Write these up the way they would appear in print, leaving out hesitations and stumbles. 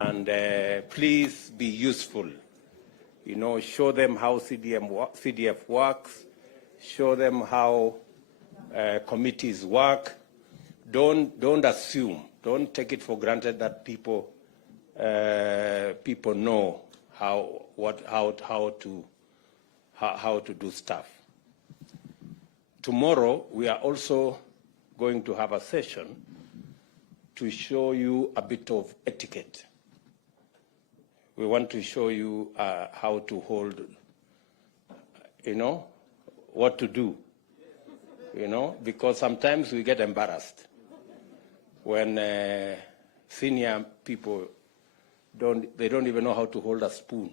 And please be useful. You know, show them how CDF works, show them how committees work. Don't assume, don't take it for granted that people know how to do stuff. Tomorrow we are also going to have a session to show you a bit of etiquette. We want to show you how to hold, you know, what to do, you know, because sometimes we get embarrassed when senior people don't even know how to hold a spoon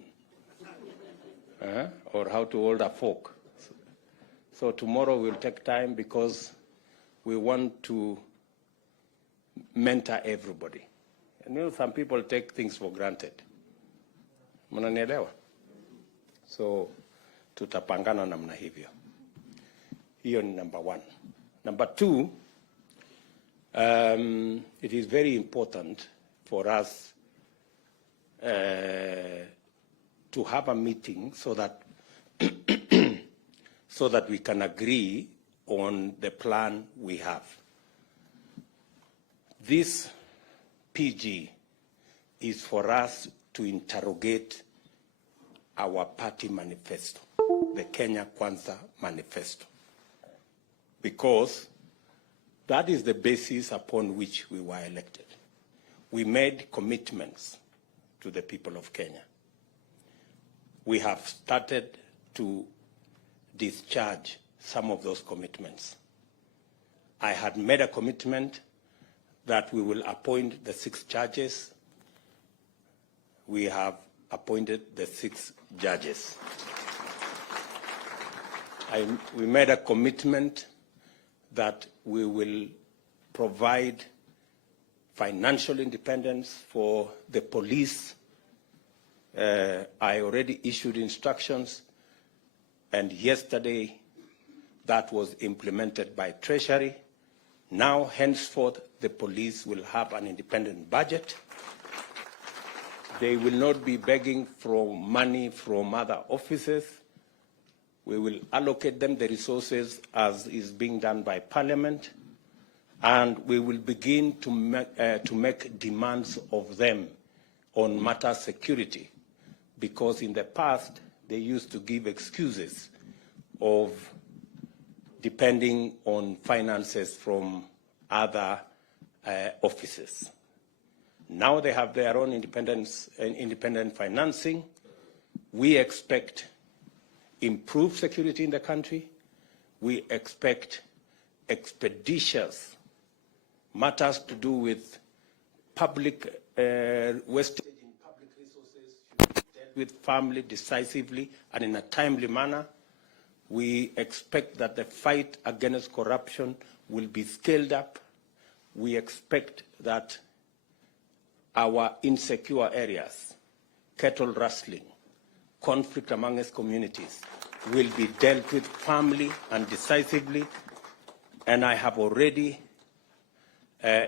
or how to hold a fork. So tomorrow we'll take time because we want to mentor everybody. And you know, some people take things for granted. Mnanielewa? So tutapangana namna hivyo. Hiyo ni number one. Number two, it is very important for us to have a meeting so that so that we can agree on the plan we have. This PG is for us to interrogate our party manifesto, the Kenya Kwanza manifesto, because that is the basis upon which we were elected. We made commitments to the people of Kenya. We have started to discharge some of those commitments. I had made a commitment that we will appoint the 6 judges. We have appointed the 6 judges. We made a commitment that we will provide financial independence for the police. I already issued instructions, and yesterday that was implemented by Treasury. Now, henceforth, the police will have an independent budget. They will not be begging for money from other offices. We will allocate them the resources as is being done by Parliament, and we will begin to make demands of them on matter security, because in the past they used to give excuses of depending on finances from other offices. Now they have their own independent financing. We expect improved security in the country. We expect expeditious matters to do with public wastage in public resources should be dealt with firmly, decisively, and in a timely manner. We expect that the fight against corruption will be scaled up. We expect that our insecure areas, cattle rustling, conflict amongst communities, will be dealt with firmly and decisively. And I have already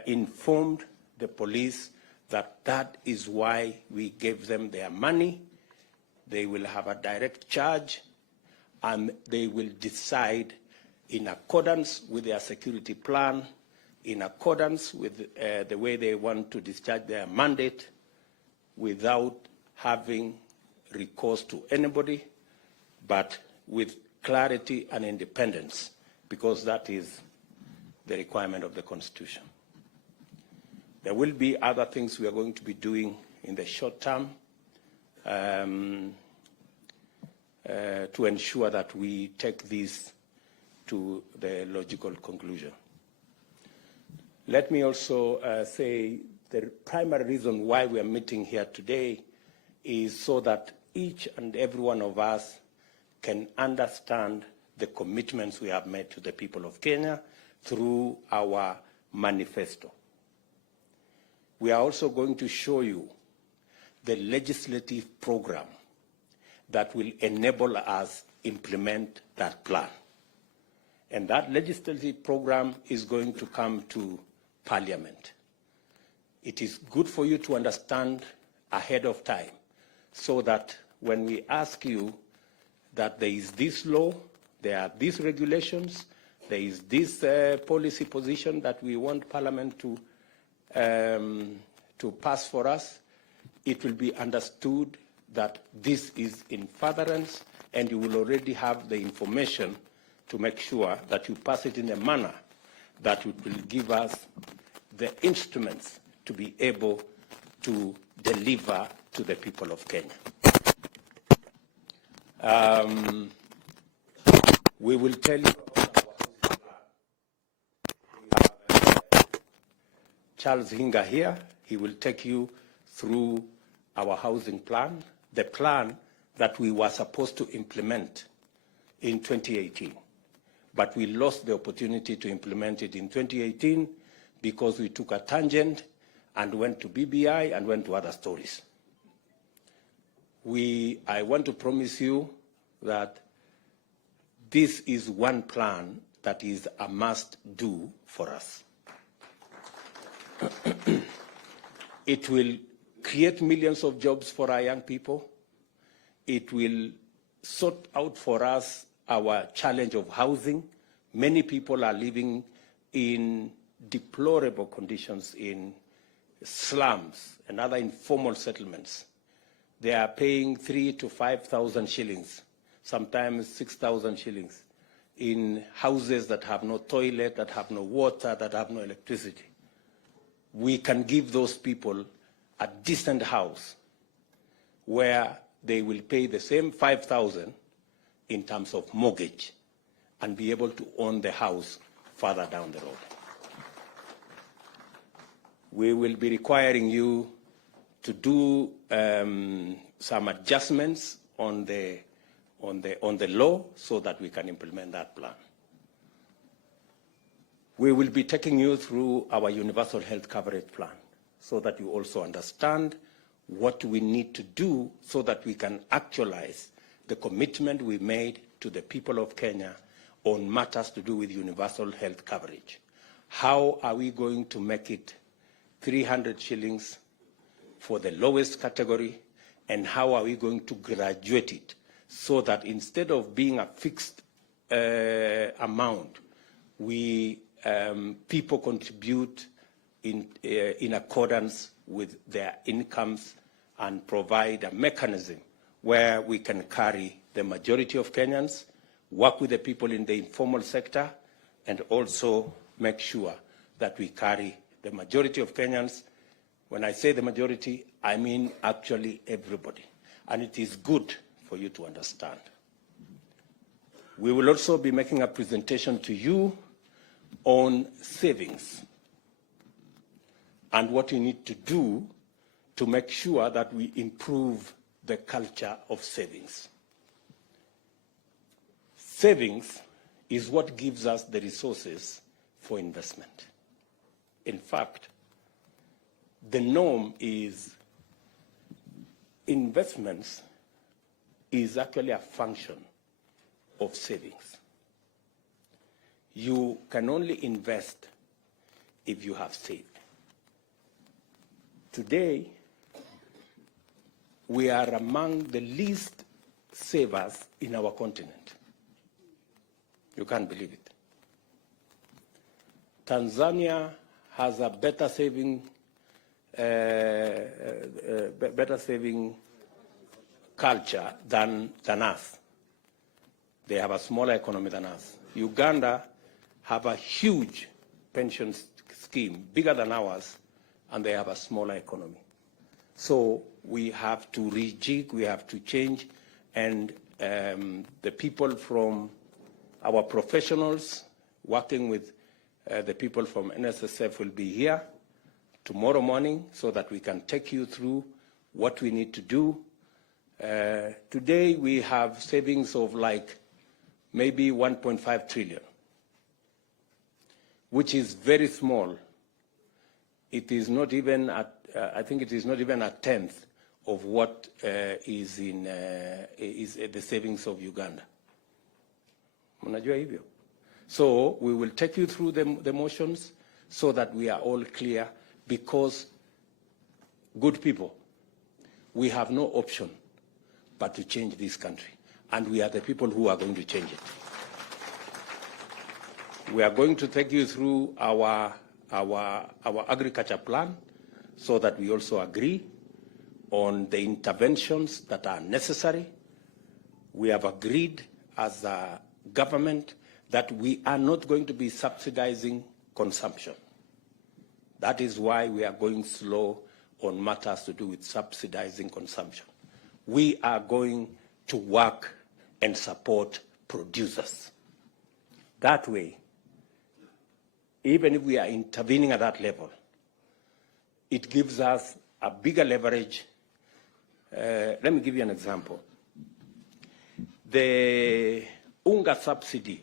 informed the police that that is why we gave them their money. They will have a direct charge, and they will decide in accordance with their security plan, in accordance with the way they want to discharge their mandate, without having recourse to anybody, but with clarity and independence, because that is the requirement of the Constitution. There will be other things we are going to be doing in the short term to ensure that we take this to the logical conclusion. Let me also say the primary reason why we are meeting here today is so that each and every one of us can understand the commitments we have made to the people of Kenya through our manifesto. We are also going to show you the legislative program that will enable us implement that plan. And that legislative program is going to come to Parliament. It is good for you to understand ahead of time so that when we ask you that there is this law, there are these regulations, there is this policy position that we want Parliament to pass for us, it will be understood that this is in furtherance, and you will already have the information to make sure that you pass it in a manner that will give us the instruments to be able to deliver to the people of Kenya. We will tell you about our housing plan. We have Charles Hinga here. He will take you through our housing plan, the plan that we were supposed to implement in 2018. But we lost the opportunity to implement it in 2018 because we took a tangent and went to BBI and went to other stories. I want to promise you that this is one plan that is a must-do for us. It will create millions of jobs for our young people. It will sort out for us our challenge of housing. Many people are living in deplorable conditions in slums and other informal settlements. They are paying 3,000 to 5,000 shillings, sometimes 6,000 shillings, in houses that have no toilet, that have no water, that have no electricity. We can give those people a decent house where they will pay the same 5,000 in terms of mortgage and be able to own the house further down the road. We will be requiring you to do some adjustments on the law so that we can implement that plan. We will be taking you through our universal health coverage plan so that you also understand what we need to do so that we can actualize the commitment we made to the people of Kenya on matters to do with universal health coverage. How are we going to make it 300 shillings for the lowest category, and how are we going to graduate it so that instead of being a fixed amount, people contribute in accordance with their incomes and provide a mechanism where we can carry the majority of Kenyans, work with the people in the informal sector, and also make sure that we carry the majority of Kenyans. When I say the majority, I mean actually everybody. And it is good for you to understand. We will also be making a presentation to you on savings and what you need to do to make sure that we improve the culture of savings. Savings is what gives us the resources for investment. In fact, the norm is investments is actually a function of savings. You can only invest if you have saved. Today, we are among the least savers in our continent. You can't believe it. Tanzania has a better saving culture than us. They have a smaller economy than us. Uganda have a huge pension scheme, bigger than ours, and they have a smaller economy. So we have to rejig, we have to change, and the people from our professionals working with the people from NSSF will be here tomorrow morning so that we can take you through what we need to do. Today we have savings of like maybe 1.5 trillion, which is very small. It is not even I think it is not even a tenth of what is the savings of Uganda. Mnajua hivyo? So we will take you through the motions so that we are all clear, because, good people, we have no option but to change this country. And we are the people who are going to change it. We are going to take you through our agriculture plan so that we also agree on the interventions that are necessary. We have agreed as a government that we are not going to be subsidizing consumption. That is why we are going slow on matters to do with subsidizing consumption. We are going to work and support producers. That way, even if we are intervening at that level, it gives us a bigger leverage. Let me give you an example. The UNGA subsidy